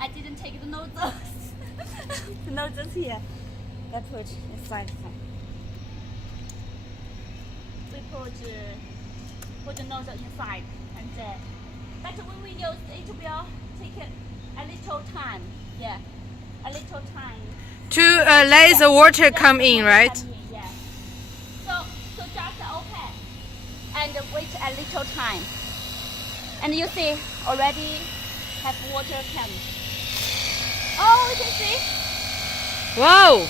I didn't take the nozzles. The nozzles here. I put inside. We put the nozzle inside, and but when we use it will take a little time. Yeah, a little time. To let the water come in, right? Yeah. So just open and wait a little time. And you see already have water come. Oh, you can see. Wow.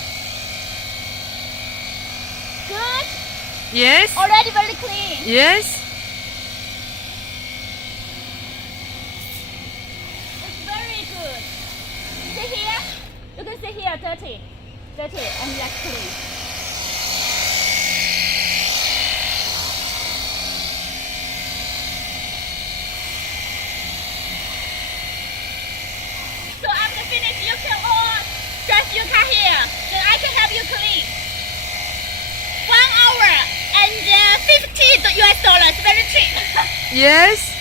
Good. Yes. Already very clean. Yes. It's very good. See here? You can see here dirty and yet clean. So after finish, you can all just you come here. Then I can help you clean. 1 hour and $50 very cheap. Yes.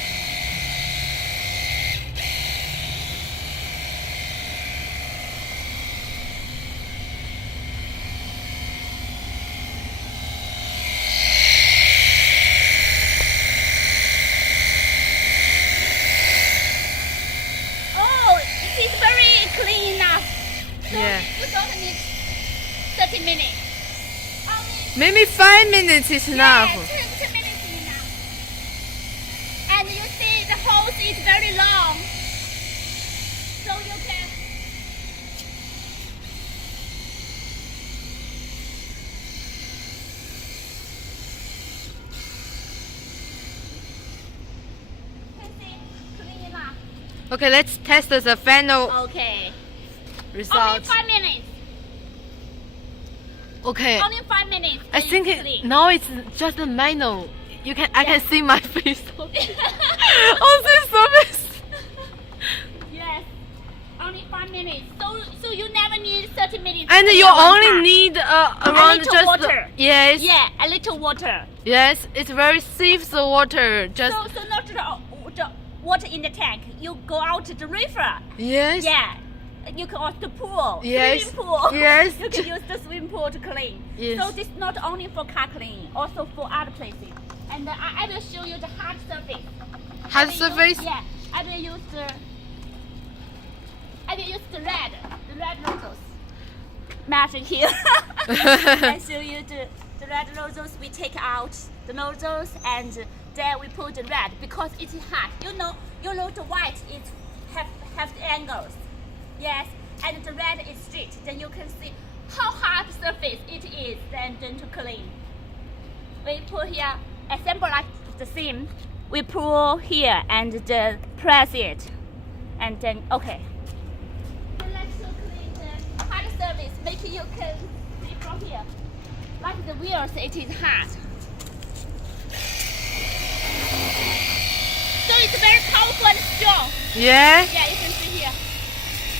Oh, it is very clean enough. So Yeah. you don't need 30 minutes. Maybe 5 minutes is enough. Yeah, 10 minutes is enough. And you see the hose is very long. So you can see, clean enough. Okay, let's test the final Okay. Only result. 5 minutes. Okay. Only 5 minutes. I then think it's clean. now it's just a manual. I can see my face on this surface. Yes. Only 5 minutes. So you never need 30 minutes. And to you clean one only part. need around little just water. yes. Yeah, a little water. Yes, it's very safe. The water just So not the water in the tank. You go out to the river. yes. Yeah. You can also pool. Yes. Swimming pool. Yes. You can use the swimming pool to clean. Yes. So this not only for car cleaning, also for other places. And I will show you the hard surface. Hard I will surface. Yeah. I will use the red nozzles. Magic here. I show you the red nozzles. We take out the nozzles and then we put the red because it is hard. You know the white is have the angles. Yes, and the red is straight. Then you can see how hard surface it is. Then to clean. We put here assemble like the same. We pull here and then press it, and then okay. Then let's clean the hard surface. Make you can see from here. Like the wheels, it is hard. So it's very powerful and strong. Yeah. Yeah, you can see here.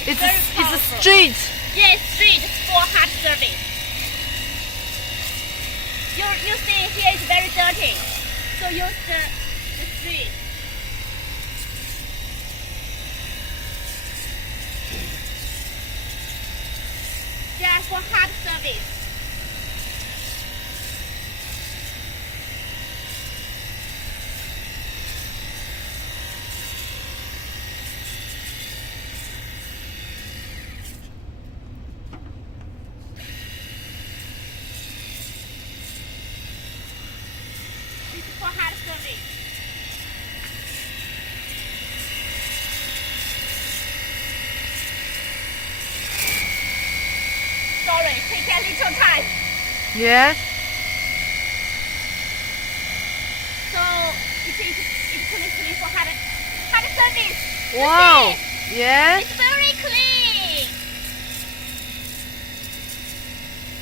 It's very it's powerful. straight. Yes, straight for hard surface. You see here is very dirty. So use the straight. Yeah, for hard surface. This is for hard surface. Sorry, take a little time. Yeah. So it's clean for hard surface. You Wow. see? Yeah. It's very clean.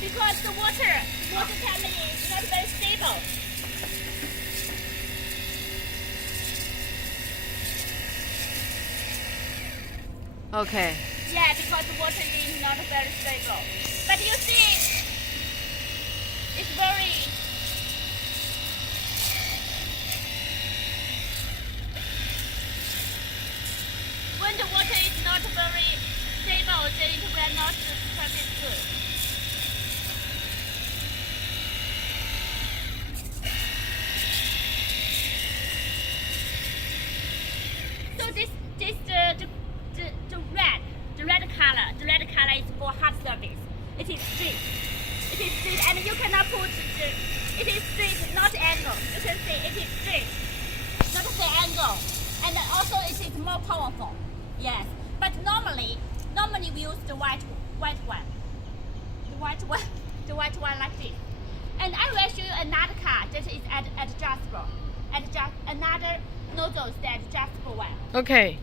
Because the water tablet is not very stable. Okay. Yeah, because the water is not very stable. But you see, it's very. When the water is not not very stable, then it will not practice good. So this the red color is for hard surface. It is straight. It is straight, and you cannot put it is straight, not angle. You can see it is straight, not the angle, and also it is more powerful. Yes, but normally we use the white one, the white one like this. And I will show you another car that is adjustable, another nozzles that adjustable one. Okay.